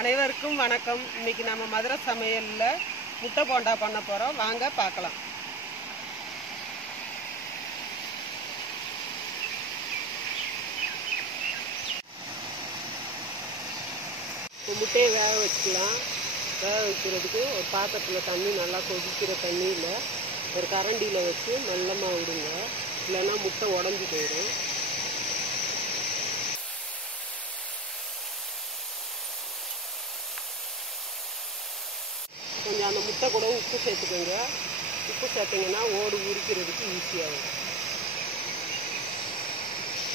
அனைவருக்கும் வணக்கம். இன்னைக்கு நம்ம மதுரை சமையல்ல முட்டை போண்டா பண்ண போறோம். வாங்க பார்க்கலாம். முட்டையை வேக வச்சுக்கலாம். வேக வைக்கிறதுக்கு ஒரு பாத்திரத்தில் தண்ணி நல்லா கொதிக்கிற தண்ணியில் ஒரு கரண்டியில் வச்சு மெல்லமாக விடுங்க, இல்லைன்னா முட்டை உடஞ்சி போயிடும். கொஞ்சம் அந்த முட்டை கூட உப்பு சேர்த்துக்கோங்க. உப்பு சேர்த்திங்கன்னா ஓடு உரிக்கிறதுக்கு ஈஸியாகும்.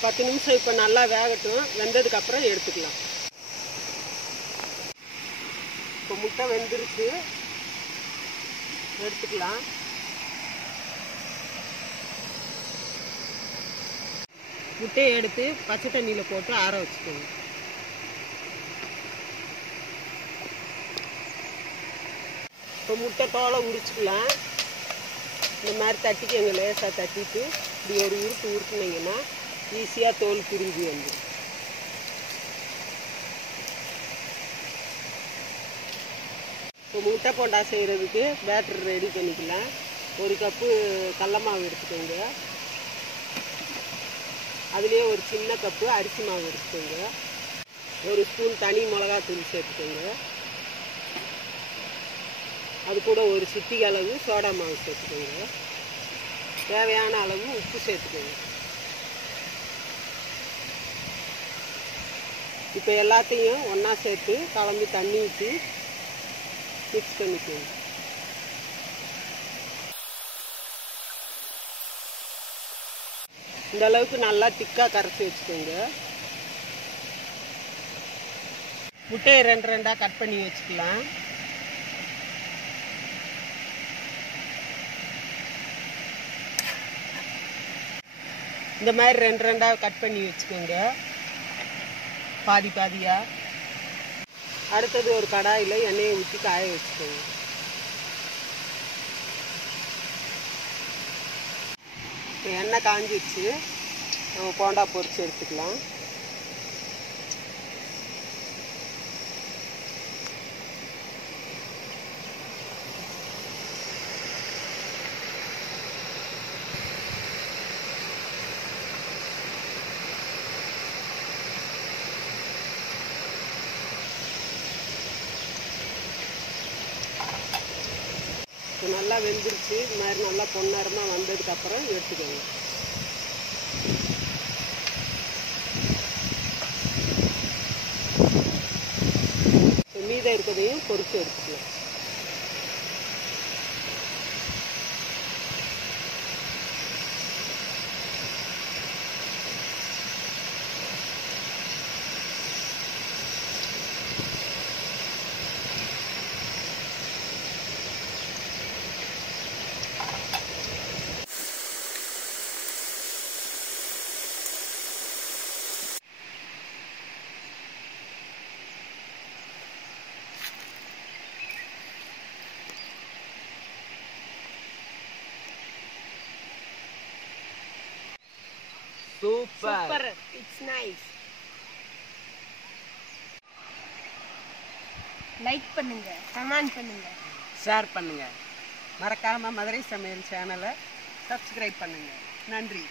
10 நிமிஷம் இப்போ நல்லா வேகட்டும். வெந்ததுக்கப்புறம் எடுத்துக்கலாம். இப்போ முட்டை வெந்துருச்சு, எடுத்துக்கலாம். முட்டையை எடுத்து பச்சை தண்ணியில் போட்டு ஆற வச்சுக்கோங்க. இப்போ முட்டை தோலை உரிச்சுக்கலாம். இந்த மாதிரி தட்டிக்கங்க, லேசாக தட்டிட்டு இப்படி ஒரு உருட்டுனீங்கன்னா ஈஸியாக தோல் பிரிஞ்சு வந்து. இப்போ முட்டை போண்டா செய்கிறதுக்கு பேட்டர் ரெடி பண்ணிக்கலாம். 1 கப்பு கடல மாவு எடுத்துக்கோங்க. அதுலேயே ஒரு சின்ன கப்பு அரிசி மாவு எடுத்துக்கோங்க. 1 ஸ்பூன் தனி மிளகாத்தூள் சேர்த்துக்கோங்க. அது கூட ஒரு சிட்டிகை அளவு சோடா மாவு சேர்த்துக்கோங்க. தேவையான அளவு உப்பு சேர்த்துக்கோங்க. இப்போ எல்லாத்தையும் ஒன்றா சேர்த்து கலந்து தண்ணி ஊற்றி மிக்ஸ் பண்ணிக்கோங்க. இந்த அளவுக்கு நல்லா திக்காக கரைச்சி வச்சுக்கோங்க. முட்டையை 2 2ஆக கட் பண்ணி வச்சுக்கலாம். இந்த மாதிரி 2 2ஆக கட் பண்ணி வச்சுக்கோங்க, பாதி பாதியாக. அடுத்தது ஒரு கடாயில் எண்ணெயை ஊற்றி காய வச்சுக்கோங்க. இப்போ எண்ணெய் காஞ்சிடுச்சு, நம்ம போண்டா பொரிச்சு எடுத்துக்கலாம். இப்போ நல்லா வெந்துருச்சு. இது மாதிரி நல்லா பொன்னரமாக வந்ததுக்கப்புறம் எடுத்துக்கோங்க. இப்போ மீதம் இருக்கிறதையும் பொரிச்சு எடுத்துக்கலாம். Super. It's nice. லைக் பண்ணுங்க, கமெண்ட் பண்ணுங்க, ஷேர் பண்ணுங்க. மறக்காம மதுரை சமையல் சேனலை சப்ஸ்கிரைப் பண்ணுங்க. நன்றி.